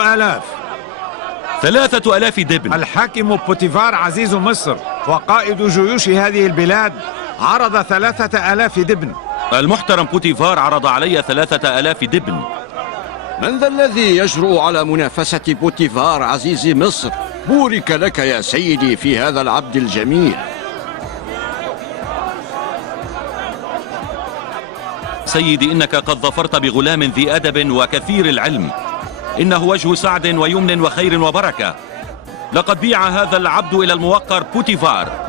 آلاف. 3000 دبن. الحاكم بوتيفار عزيز مصر وقائد جيوش هذه البلاد عرض 3000 دبن. المحترم بوتيفار عرض علي 3000 دبن. من ذا الذي يجرؤ على منافسة بوتيفار عزيز مصر؟ بورك لك يا سيدي في هذا العبد الجميل. سيدي، إنك قد ظفرت بغلام ذي أدب وكثير العلم، إنه وجه سعد ويمن وخير وبركة. لقد بيع هذا العبد إلى الموقر بوتيفار.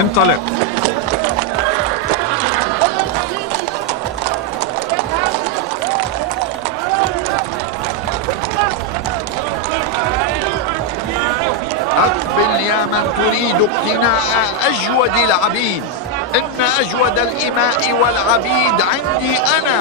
انطلق. أقبل يا من تريد اقتناء أجود العبيد. إن أجود الإماء والعبيد عندي أنا.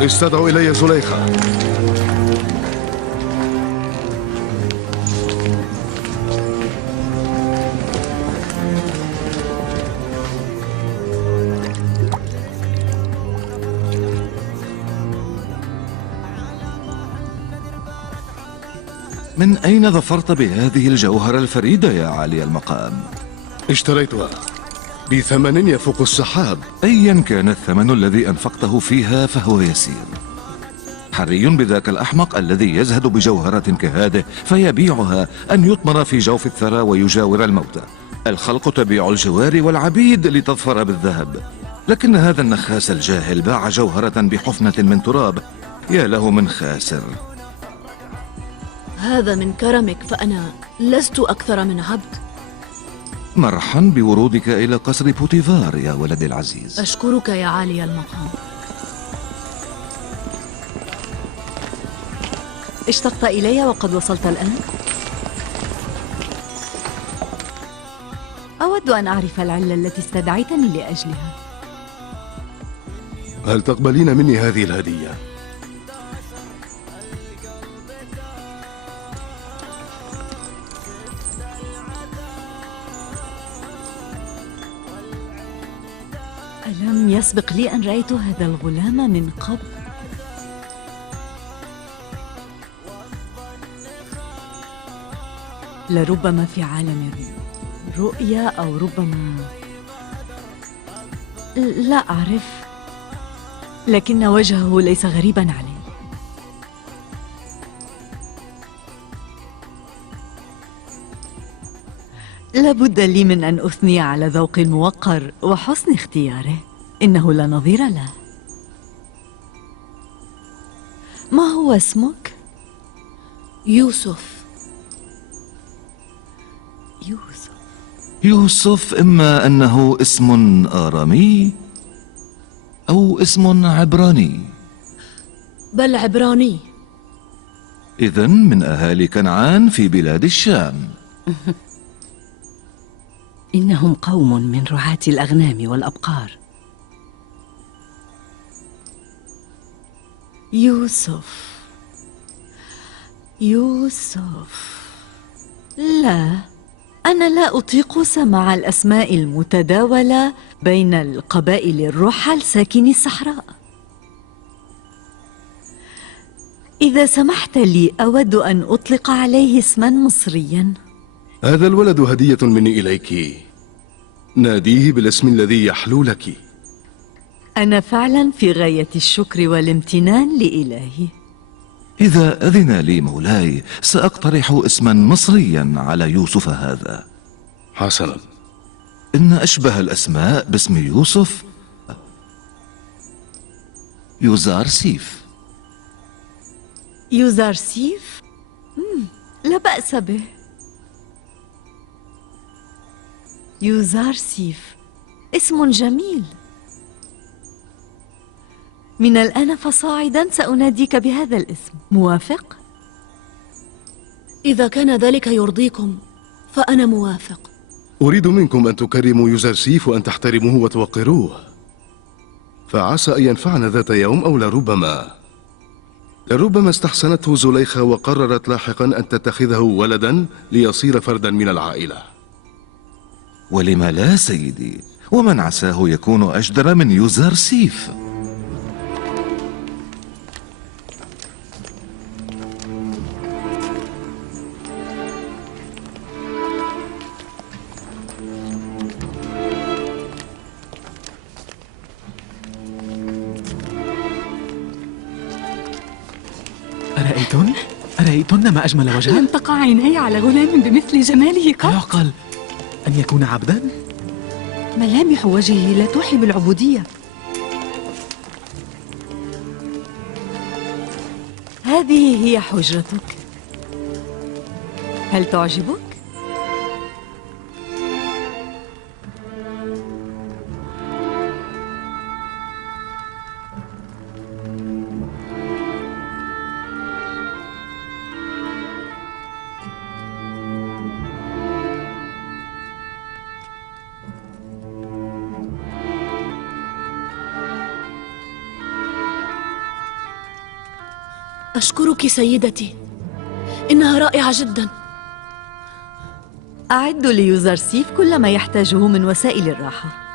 استدعوا إلي زليخة. من أين ظفرت بهذه الجوهرة الفريدة يا عالي المقام؟ اشتريتها بثمن يفوق السحاب. أيا كان الثمن الذي أنفقته فيها فهو يسير. حري بذاك الأحمق الذي يزهد بجوهرة كهذه فيبيعها أن يطمر في جوف الثرى ويجاور الموتى. الخلق تبيع الجوار والعبيد لتظفر بالذهب، لكن هذا النخاس الجاهل باع جوهرة بحفنة من تراب. يا له من خاسر. هذا من كرمك، فأنا لست أكثر من عبد. مرحا بورودك إلى قصر بوتيفار يا ولدي العزيز. أشكرك يا عالي المقام. اشتقت إلي وقد وصلت الآن؟ أود أن أعرف العلة التي استدعيتني لأجلها. هل تقبلين مني هذه الهدية؟ ألم يسبق لي أن رأيت هذا الغلام من قبل؟ لربما في عالم رؤيا أو ربما لا أعرف، لكن وجهه ليس غريبا علي. لابد لي من أن أثني على ذوق الموقر وحسن اختياره، إنه لا نظير له. ما هو اسمك؟ يوسف. يوسف. يوسف إما أنه اسم آرامي أو اسم عبراني. بل عبراني. إذن من أهالي كنعان في بلاد الشام. إنهم قوم من رعاة الأغنام والأبقار. يوسف. يوسف. لا، أنا لا أطيق سماع الأسماء المتداولة بين القبائل الرحل ساكني الصحراء. إذا سمحت لي أود أن أطلق عليه اسما مصريا. هذا الولد هدية مني إليك، ناديه بالاسم الذي يحلو لك. أنا فعلا في غاية الشكر والامتنان لإلهي. إذا أذن لي مولاي سأقترح اسما مصريا على يوسف هذا. حسنا. إن أشبه الأسماء باسم يوسف يوزارسيف. يوزارسيف؟ لا بأس به. يوزارسيف اسم جميل. من الآن فصاعدا سأناديك بهذا الاسم، موافق؟ إذا كان ذلك يرضيكم فأنا موافق. أريد منكم أن تكرموا يوزرسيف وأن تحترموه وتوقروه، فعسى أن ينفعنا ذات يوم أو لربما استحسنته زليخة وقررت لاحقا أن تتخذه ولدا ليصير فردا من العائلة. ولم لا سيدي، ومن عساه يكون أجدر من يوزارسيف. أرأيتن ما أجمل وجهه؟ لم تقع عيني على غلام بمثل جماله قط. أيعقل أن يكون عبدا؟ ملامح وجهه لا توحي بالعبودية. هذه هي حجرتك، هل تعجبك؟ أشكرك سيدتي، إنها رائعة جدا. أعد ليوزارسيف كل ما يحتاجه من وسائل الراحة.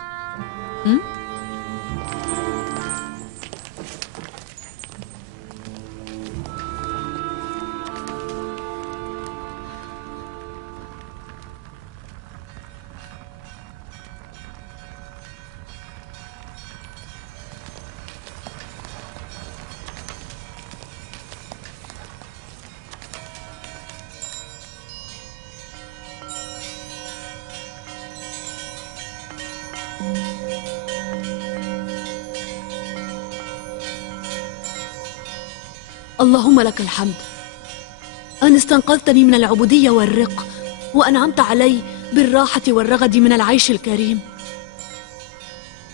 اللهم لك الحمد أن استنقذتني من العبودية والرق، وأنعمت علي بالراحة والرغد من العيش الكريم.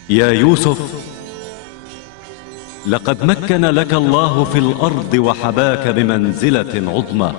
يا يوسف، لقد مكن لك الله في الأرض وحباك بمنزلة عظمى.